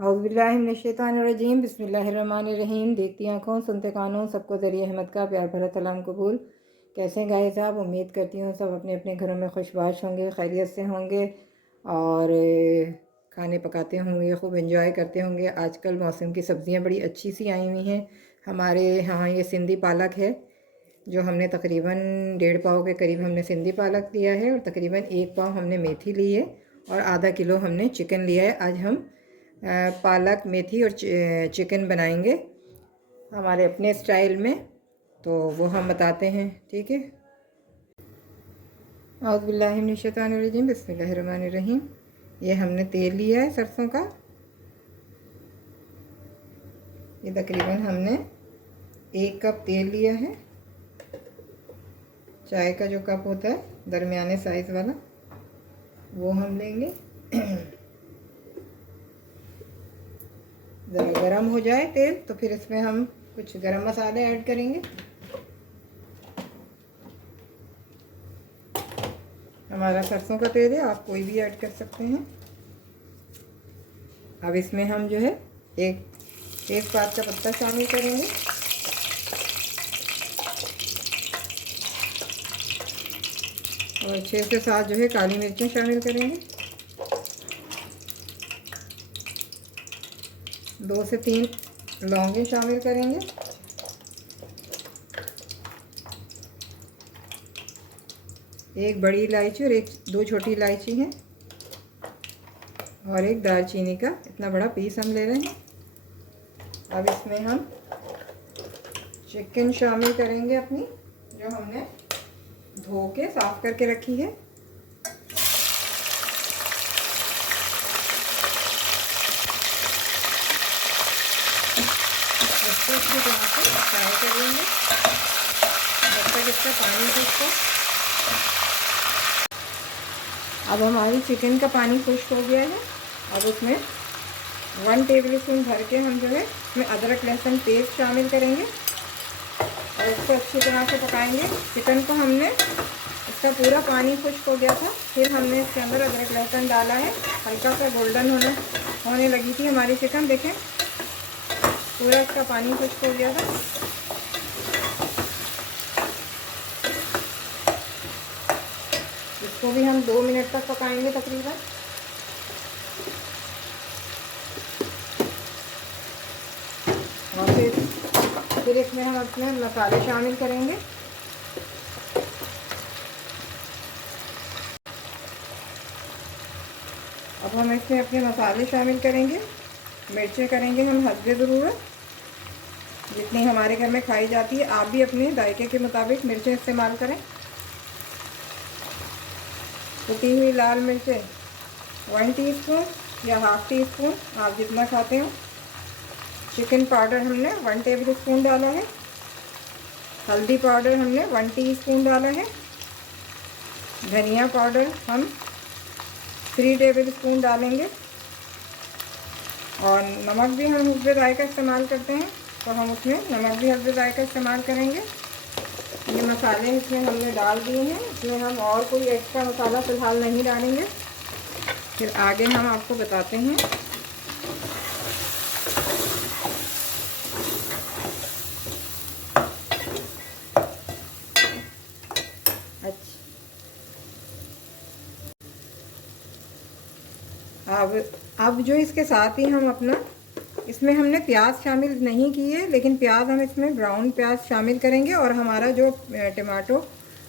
औज़ुबिल्लाहिमिनश्शैतानिर्रजीम बिस्मिल्लाहिर्रहमानिर्रहीम। देखती आँखों सुनते कानों सबको ज़रिए अहमद का प्यार भरा सलाम कबूल। कैसे हैं गाय साहब? उम्मीद करती हूँ सब अपने अपने घरों में खुशबाश होंगे, खैरियत से होंगे और खाने पकाते होंगे, खूब एंजॉय करते होंगे। आजकल मौसम की सब्ज़ियाँ बड़ी अच्छी सी आई हुई हैं। हमारे यहाँ ये सिंधी पालक है जो हमने तकरीबन 1.5 पाव के करीब हमने सिंधी पालक लिया है और तकरीबन 1 पाव हमने मेथी ली है और आधा किलो हमने चिकन लिया है। आज हम पालक मेथी और चिकन बनाएंगे हमारे अपने स्टाइल में, तो वो हम बताते हैं, ठीक है। औज़ुबिल्लाहिमिनश्शैतानिर्रजीम बिस्मिल्लाहिर्रहमानिर्रहीम। ये हमने तेल लिया है सरसों का। ये तकरीबन हमने 1 कप तेल लिया है। चाय का जो कप होता है दरमियाने साइज़ वाला वो हम लेंगे। जब गरम हो जाए तेल तो फिर इसमें हम कुछ गरम मसाले ऐड करेंगे। हमारा सरसों का तेल है, आप कोई भी ऐड कर सकते हैं। अब इसमें हम जो है एक तेज़पात का पत्ता शामिल करेंगे और 6 से 7 जो है काली मिर्चें शामिल करेंगे। 2 से 3 लौंगे शामिल करेंगे। एक बड़ी इलायची और 2 छोटी इलायची हैं और एक दालचीनी का इतना बड़ा पीस हम ले रहे हैं। अब इसमें हम चिकन शामिल करेंगे अपनी, जो हमने धो के साफ करके रखी है। इसको अच्छी तरह से फ्राई करेंगे जब तक इसका पानी खुश्क हो। अब हमारी चिकन का पानी खुश्क हो गया है। अब उसमें 1 टेबल स्पून भर के हम जो है इसमें अदरक लहसुन पेस्ट शामिल करेंगे और इसको अच्छी तरह से पकाएंगे। चिकन को हमने इसका पूरा पानी खुश्क हो गया था, फिर हमने इसके अंदर अदरक लहसुन डाला है। हल्का सा गोल्डन होने लगी थी हमारी चिकन, देखें पूरा इसका पानी खुश्क हो गया था। इसको भी हम 2 मिनट तक पकाएंगे तकरीबन। और फिर इसमें हम अपने मसाले शामिल करेंगे। अब हम इसमें अपने मसाले शामिल करेंगे। मिर्चें करेंगे हम हस्बे ज़रूरत, जितनी हमारे घर में खाई जाती है। आप भी अपने जायके के मुताबिक मिर्चें इस्तेमाल करें। कुटी हुई लाल मिर्चें 1 टीस्पून या हाफ़ टी स्पून, आप जितना खाते हो। चिकन पाउडर हमने 1 टेबल स्पून डाला है। हल्दी पाउडर हमने 1 टीस्पून डाला है। धनिया पाउडर हम 3 टेबल स्पून डालेंगे और नमक भी हम हस्बे जायका इस्तेमाल करते हैं, तो हम उसमें नमक भी हस्बे जायका इस्तेमाल करेंगे। ये मसाले इसमें हमने डाल दिए हैं, इसमें हम और कोई एक्स्ट्रा मसाला फ़िलहाल नहीं डालेंगे, फिर आगे हम आपको बताते हैं। अब जो इसके साथ ही हम अपना इसमें हमने प्याज शामिल नहीं किए, लेकिन प्याज हम इसमें ब्राउन प्याज शामिल करेंगे और हमारा जो टमाटो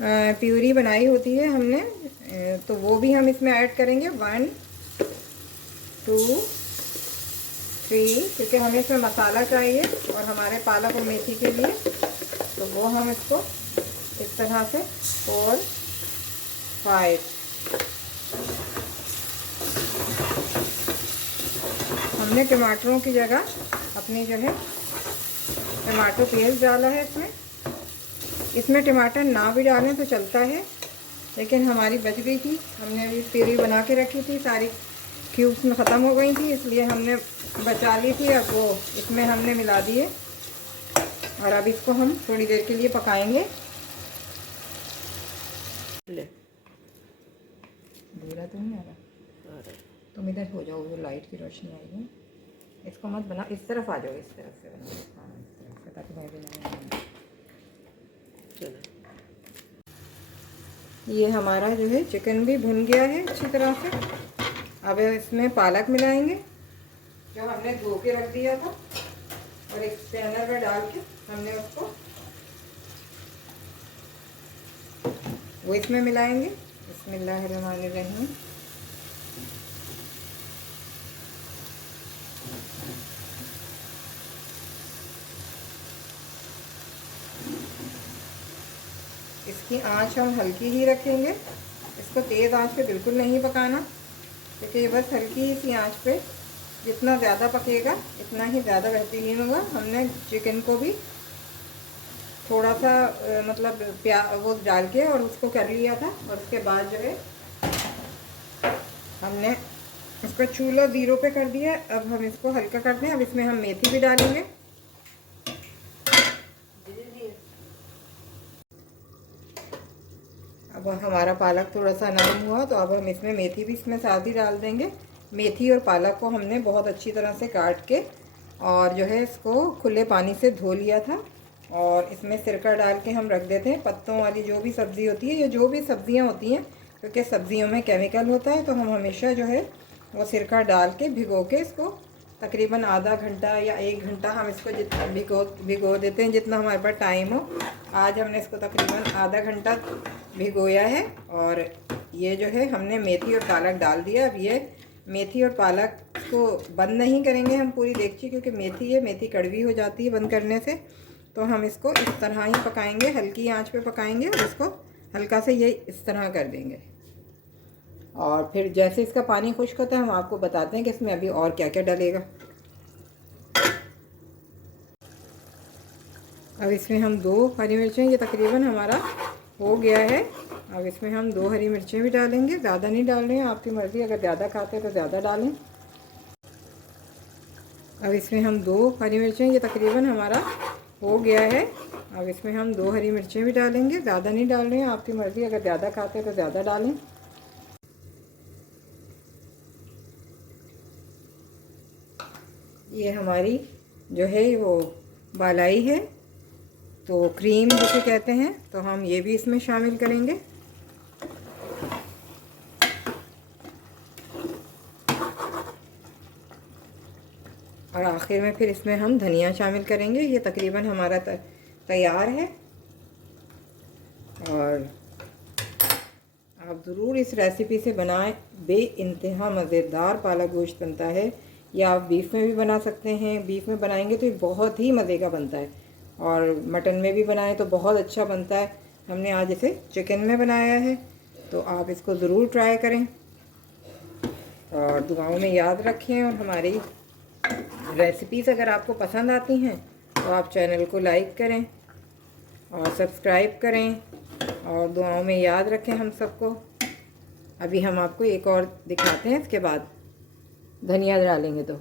प्यूरी बनाई होती है हमने, तो वो भी हम इसमें ऐड करेंगे। 1 2 3, क्योंकि हमें इसमें मसाला चाहिए और हमारे पालक और मेथी के लिए, तो वो हम इसको इस तरह से 4 5 हमने टमाटरों की जगह अपनी जो है टमाटो पेस्ट डाला है। इसमें टमाटर ना भी डालें तो चलता है, लेकिन हमारी बच गई थी, हमने अभी प्यूरी बना के रखी थी, सारी क्यूब्स में ख़त्म हो गई थी, इसलिए हमने बचा ली थी। अब वो इसमें हमने मिला दिए और अब इसको हम थोड़ी देर के लिए पकाएंगे। बुरा तो नहीं आ रहा, तुम इधर हो जाओ, वो लाइट की रोशनी आई है। इसको मत बना, इस तरफ आ जाओ, इस तरफ से बना, हाँ इस तरफ से, ताकि मैं भी ना। ये हमारा जो है चिकन भी भुन गया है अच्छी तरह से। अब इसमें पालक मिलाएंगे जो हमने धो के रख दिया था, और एक स्ट्रेनर में डाल के हमने उसको वो इसमें मिलाएंगे। बिस्मिल्लाहिर्रहमानिर्रहीम। इसकी आंच हम हल्की ही रखेंगे, इसको तेज़ आंच पे बिल्कुल नहीं पकाना, क्योंकि ये बस हल्की सी आंच पे, जितना ज़्यादा पकेगा इतना ही ज़्यादा बेहतरीन होगा। हमने चिकन को भी थोड़ा सा मतलब वो डाल के और उसको कर लिया था, और उसके बाद जो है हमने इसका चूल्हा 0 पे कर दिया। अब हम इसको हल्का करते हैं। अब इसमें हम मेथी भी डालेंगे। अब हमारा पालक थोड़ा सा नरम हुआ, तो अब हम इसमें मेथी भी इसमें साथ ही डाल देंगे। मेथी और पालक को हमने बहुत अच्छी तरह से काट के और जो है इसको खुले पानी से धो लिया था, और इसमें सिरका डाल के हम रख देते हैं। पत्तों वाली जो भी सब्ज़ी होती है या जो भी सब्ज़ियां होती हैं, क्योंकि सब्ज़ियों में केमिकल होता है, तो हम हमेशा जो है वो सिरका डाल के भिगो के इसको तकरीबन आधा घंटा या 1 घंटा हम इसको जितना भिगो देते हैं, जितना हमारे पास टाइम हो। आज हमने इसको तकरीबन आधा घंटा भिगोया है, और ये जो है हमने मेथी और पालक डाल दिया। अब ये मेथी और पालक को बंद नहीं करेंगे हम पूरी देगची, क्योंकि मेथी कड़वी हो जाती है बंद करने से। तो हम इसको इस तरह ही पकाएंगे, हल्की आंच पे पकाएंगे, और इसको हल्का से ये इस तरह कर देंगे। और फिर जैसे इसका पानी खुश्क होता है हम आपको बताते हैं कि इसमें अभी और क्या क्या डलेगा। अब इसमें हम 2 हरी मिर्चें, ये तकरीबन हमारा हो गया है। अब इसमें हम 2 हरी मिर्चें भी डालेंगे, ज़्यादा नहीं डाल रहे हैं, आपकी मर्ज़ी, अगर ज़्यादा खाते हैं तो ज़्यादा डालें। अब इसमें हम 2 हरी मिर्चें, ये तकरीबन हमारा हो गया है। अब इसमें हम 2 हरी मिर्चें भी डालेंगे, ज़्यादा नहीं डाल रहे हैं, आपकी मर्ज़ी, अगर ज़्यादा खाते हैं तो ज़्यादा डालें। ये हमारी जो है वो बालाई है, तो क्रीम जिसे कहते हैं, तो हम ये भी इसमें शामिल करेंगे। और आखिर में फिर इसमें हम धनिया शामिल करेंगे। ये तकरीबन हमारा तैयार है, और आप ज़रूर इस रेसिपी से बनाएं। बेइंतहा मज़ेदार पालक गोश्त बनता है। या आप बीफ में भी बना सकते हैं, बीफ में बनाएंगे तो ये बहुत ही मज़े का बनता है, और मटन में भी बनाएं तो बहुत अच्छा बनता है। हमने आज इसे चिकन में बनाया है, तो आप इसको ज़रूर ट्राई करें और दुआओं में याद रखें। और हमारी रेसिपीज़ अगर आपको पसंद आती हैं तो आप चैनल को लाइक करें और सब्सक्राइब करें, और दुआओं में याद रखें हम सबको। अभी हम आपको एक और दिखाते हैं, इसके बाद धनिया डालेंगे। तो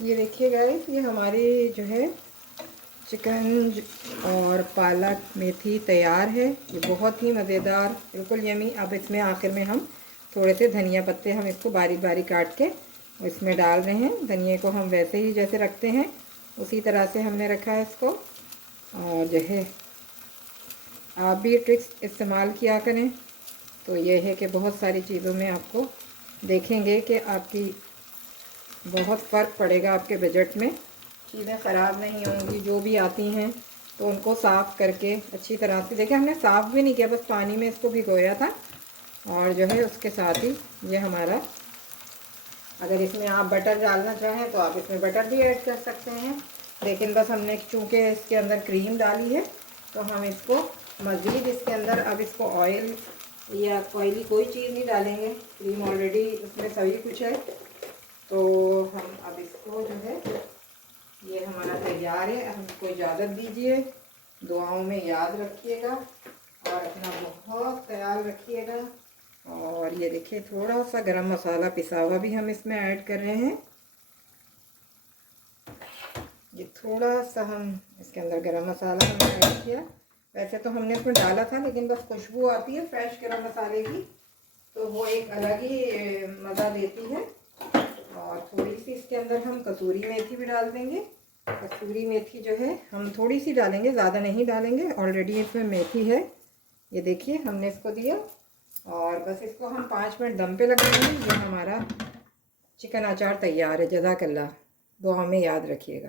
ये देखिए गाइस, ये हमारी जो है चिकन और पालक मेथी तैयार है। ये बहुत ही मज़ेदार, बिल्कुल यमी। अब इसमें आखिर में हम थोड़े से धनिया पत्ते हम इसको बारीक बारीक काट के इसमें डाल रहे हैं। धनिया को हम वैसे ही जैसे रखते हैं उसी तरह से हमने रखा है इसको। और जो है आप भी ट्रिक्स इस्तेमाल किया करें, तो ये है कि बहुत सारी चीज़ों में आपको देखेंगे कि आपकी बहुत फ़र्क पड़ेगा, आपके बजट में चीज़ें ख़राब नहीं होंगी। जो भी आती हैं तो उनको साफ़ करके अच्छी तरह से, देखिए हमने साफ़ भी नहीं किया, बस पानी में इसको भिगोया था। और जो है उसके साथ ही ये हमारा, अगर इसमें आप बटर डालना चाहें तो आप इसमें बटर भी ऐड कर सकते हैं, लेकिन बस हमने चूँकि इसके अंदर क्रीम डाली है तो हम इसको मज़ीद इसके अंदर अब इसको ऑयल या ऑयली कोई चीज़ नहीं डालेंगे। क्रीम ऑलरेडी उसमें सभी कुछ है, तो हम अब इसको जो है ये हमारा तैयार है। हमको इजाज़त दीजिए, दुआओं में याद रखिएगा और अपना बहुत ख्याल रखिएगा। और ये देखिए थोड़ा सा गरम मसाला पिसा हुआ भी हम इसमें ऐड कर रहे हैं। ये थोड़ा सा हम इसके अंदर गरम मसाला हमने ऐड किया, वैसे तो हमने इसमें डाला था, लेकिन बस खुशबू आती है फ्रेश गरम मसाले की, तो वो एक अलग ही मज़ा देती है। और थोड़ी सी इसके अंदर हम कसूरी मेथी भी डाल देंगे। कसूरी मेथी जो है हम थोड़ी सी डालेंगे, ज़्यादा नहीं डालेंगे, ऑलरेडी इसमें मेथी है। ये देखिए हमने इसको दिया और बस इसको हम 5 मिनट दम पे लगाएंगे। ये हमारा चिकन अचार तैयार है। जज़ाकल्लाह, दुआ में याद रखिएगा।